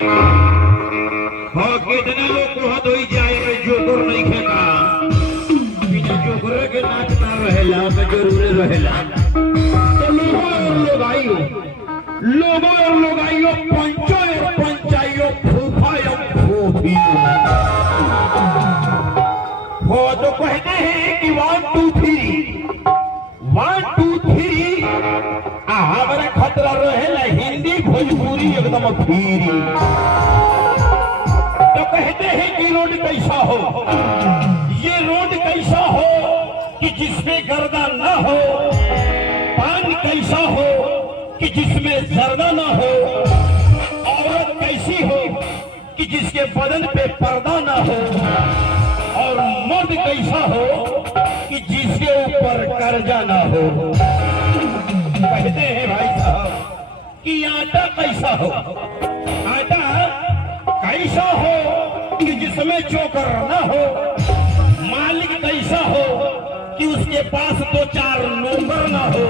हो कितने लोग को धोई जाए में जोकर नहीं खेता बिना जोकर के नाच ना रहेला में जरूर रहेला। तो लोगों और लोगाइयों पंचों और पंचाइयों फूफा और फूफी हो तो कहते हैं कि 1 2 3 1 2 3 हमारा खतरा रहेला हिंदी भोजपुरी एकदम फिरी। तो कहते हैं कि रोड कैसा हो, ये रोड कैसा हो कि जिसमें गर्दा ना हो, पान कैसा हो कि जिसमें जर्दा ना हो, औरत कैसी हो कि जिसके बदन पे पर्दा ना हो, और मर्द कैसा हो कि जिसके ऊपर कर्जा ना हो। कहते हैं भाई साहब कि आटा कैसा हो, आटा कैसा हो कि जिसमें चोकर ना हो, मालिक कैसा हो कि उसके पास 2-4 नौकर ना हो,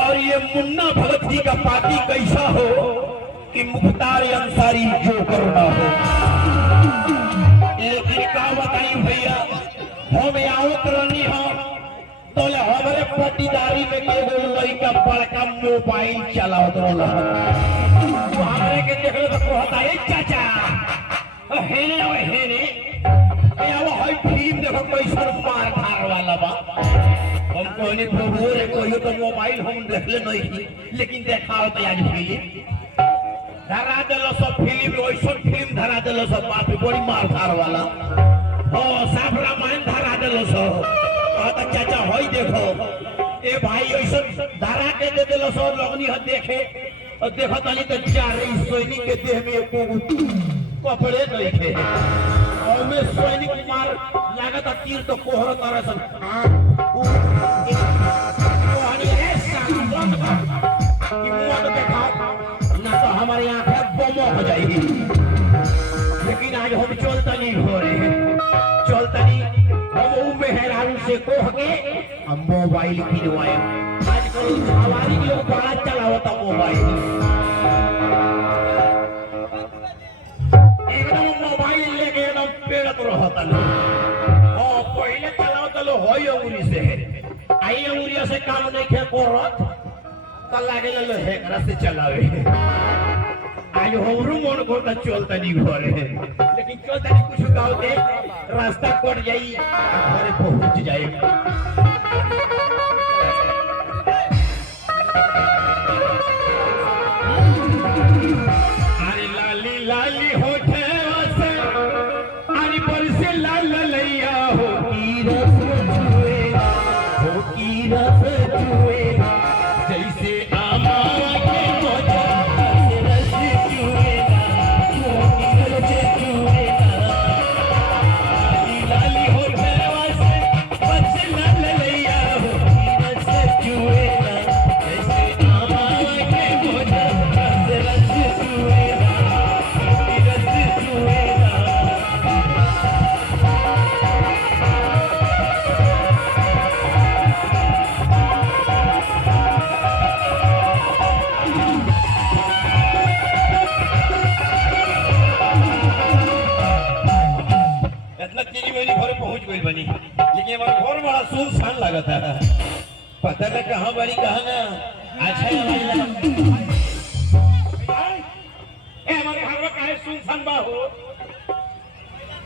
और ये मुन्ना भगत जी का पार्टी कैसा हो कि मुख्तार अंसारी जोकर ना हो। लेकिन का बताई भैया हम आवत रहनी हो तो हमारे पट्टीदारी में लड़का बड़का मोबाइल चलावत रहला हमारे के देख तो कहता है चाचा हेने हाई फिल्म देखो कैसा मार धार वाला बा। हम कहने प्रभु रे कहियो तो मोबाइल हम देखले नहीं लेकिन देखा होता आज फिल्म धरा दिलो सब फिल्म वैसा फिल्म धरा दिलो सब बाप बड़ी मार धार वाला हो साफ रामायण धरा दिलो सब कहता चाचा होई देखो ए भाई ऐसा धरा के दे दिलो सब लगनी है देखे और देखो तनी तो चारे सैनिक के देह में एको कपड़े नहीं थे और में सैनिक मार लागत तीर तो कोहर तरह सन कोहनी है शान कि मुंह तो देखा ना तो हमारी आंखें बम हो जाएगी। लेकिन आज हम चलता नहीं हो रहे चलता नहीं हम मेहरारू से कोह के हम मोबाइल किनवाए। आजकल हमारी लोग बड़ा चलावता मोबाइल एकदम मोबाइल लेके एकदम पेड़त रहता लोग और पहले चलावता लोग होई अंगुरी से आई अंगुरिया से काम नहीं खे करत त लागे लो हेकरा से चलावे। आज हमरो मन करता चलता नहीं घरे लेकिन चलता नहीं कुछ गाँव दे रास्ता कट जाई घरे पहुंच जाए। अरे लाली लाली होठे से अरे पर से लाल लैया हो की रस जुए जैसे आमा के मोजा रस जुए लाली होठे से पर से लाल लैया हो की रस जुए जैसे आमा के मोजा रस जुए पहुंच गई बनी लेकिन हमारा घर बड़ा सुनसान लगा था पता नहीं कहाँ बड़ी कहाँ ना अच्छा हमारे घर में काहे सुनसान बा हो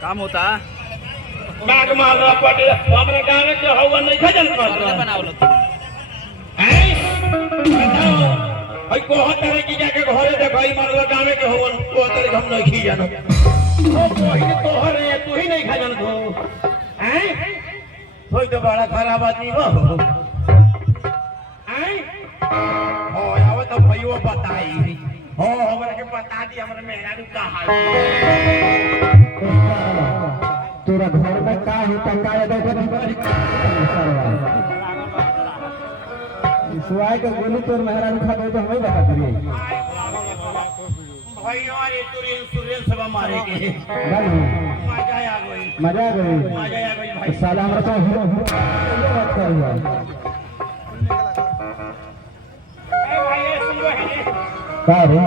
काम होता बाग मार रहा पटे हमारे गांव में के हवा नहीं खजन कर रहा बनावल तू हैं बताओ भाई को तरह की जाके घरे देखो ई मार गांव में के हवा को तरह हम नहीं खी जानो ओ कोई तोहरे तू ही नहीं खजन को हैं कोई तो बड़ा खराब आदमी हो हैं हो आवे तो भईयो बताई हो हमरा के बता दी हमरा मेहरारू का हाल तोरा घर में का होता का सुआई के गोली तोर मेहरारू खा दे तो हमें बता करिए भईयो अरे तोर इंश्योरेंस बा मारे के मजा आ गई मजा आ गई भाई साला हमरा तो बात कर रहा ए भाई सुन लो है का रे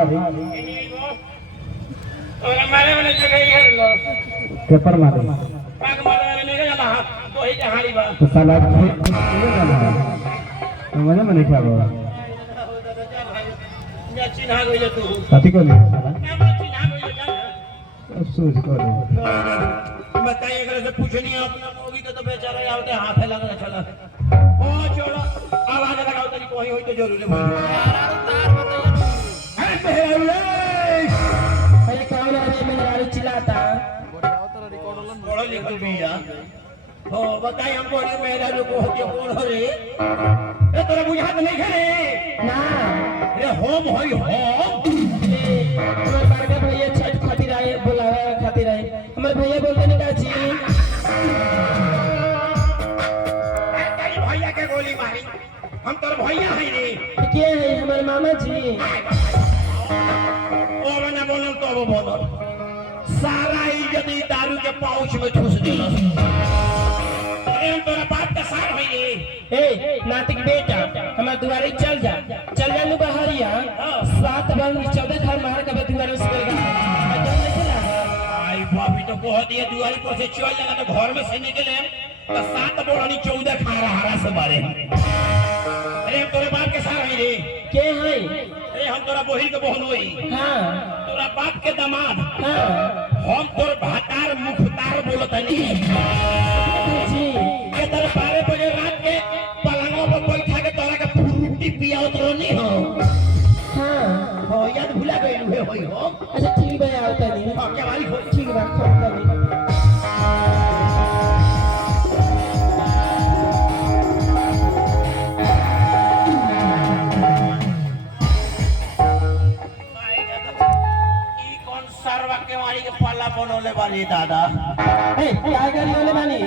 और हमारे वाले जगह ही है लो पेपर मारे पाग मारे वाले नहीं गया ना तो ही कहानी बा तो साला मजा में नहीं क्या बाबा मैं चिन्हा गई तू कथी को नहीं साला मैं चिन्हा गई जान अफसोस करे बताइए अगर से पूछनी है अपना मोगी का तो बेचारा आवते हाथ लग रहा चला ओ छोड़ो आवाज लगाओ तेरी कोई होई तो जरूर है तार बताइए अरे कौन है मेरा गाड़ी चिल्लाता बड़ा लिखल भैया हो बताइए हम बड़ी मेरा लोग हो के कौन हो रे ए तोरा बुझात नहीं खरे ना रे होम होई होम हमारे बड़का भैया छठ खातिर आए बुलावा खातिर आए हमारे भैया बोलते नहीं का जी तेरी भैया के गोली मारी हम तोर भैया है रे के है हमारे मामा जी ओ बना बोलल तो वो बोलल सारा इज्जत ई दारू के पाउच में ठूस दिलस अरे हम तोरा बाप का सार है रे ए नातिक बेटा हमारे दुआरे चल जा नु बहरिया 7 बंग 14 घर मार के दुआरे से गया आई बापी तो कह दिए दुआरी पर से चल जाना तो घर में से निकले तो 7 बोलनी 14 खा रहा से मारे अरे हम तोरे बाप के सार है रे के है अरे हम तोरा बहिन के बहन होई हां तोरा बाप के दामाद हां हम तोर भातार मुखतार बोलतनी जी ये तेरे 12 बजे रात के पलंगों पर बैठा के तोरा के फ्रूटी पियावत रहनी हो हां हो याद भुला गई हुए होई हो अच्छा ठीक बा आवता नहीं हां क्या वाली हो ठीक बा खाता नहीं ई कौन सरवा के वाली के पाला बनोले वाली दादा ए क्या कर ले बानी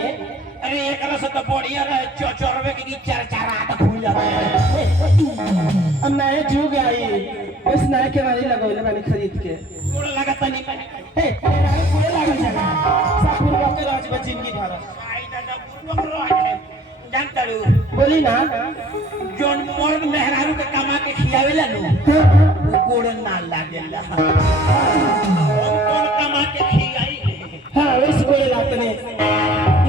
अरे एकरा से तो बढ़िया रहे चोचरवे की चार चार हाथ खुल जाते हैं अब नया जुग आई बस नया के वाली लगौले बानी खरीद के गोड़ लगता नहीं ए तेरा कोई लागल जाना सब पूरा के राज में जिंदगी भर आई दादा बुरबक रहे जानता रू बोली ना जोन मर्द मेहरारू के कमा के खियावेला नु वो गोड़ ना लागेला हम कौन कमा के खियाई हां वैसे बोले लागत ने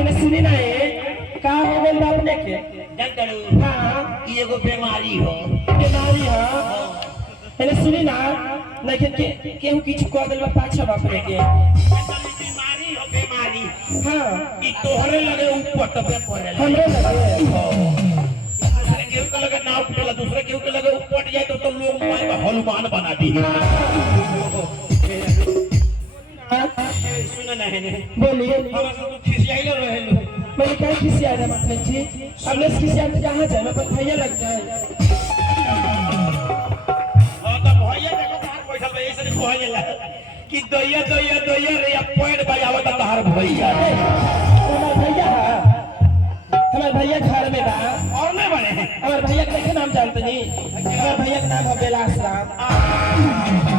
इने सुनी ना ए का हो गइल बा अपने के जानता रू हां ई एगो बीमारी हो बीमारी हां इने सुनी ना लेकिन के केहू किछ कह देल बा पाछा बाप रे के बीमारी हो बीमारी हां ई तोहरे लगे ऊपर पे पड़ेला हमरे लगे दूसरे केहू के लगे नाव टूटेला दूसरे केहू के लगे ऊपर जाए तो लोग माय का हनुमान बना दी सुन ना है ने बोलिए हम सब खिसियाई रहे लो मैं क्या किसी आ रहा मतलब जी अब ले किसी आ कहां जाए मैं भैया लग जाए हां तो भैया देखो बाहर बैठल बे ऐसे कह गेला कि दैया दैया दैया रे पॉइंट बजावत बाहर भैया हमारे भैया घर में बा और नहीं बने हमारे भैया का नाम जानते नहीं हमारे भैया का नाम है बेलास राम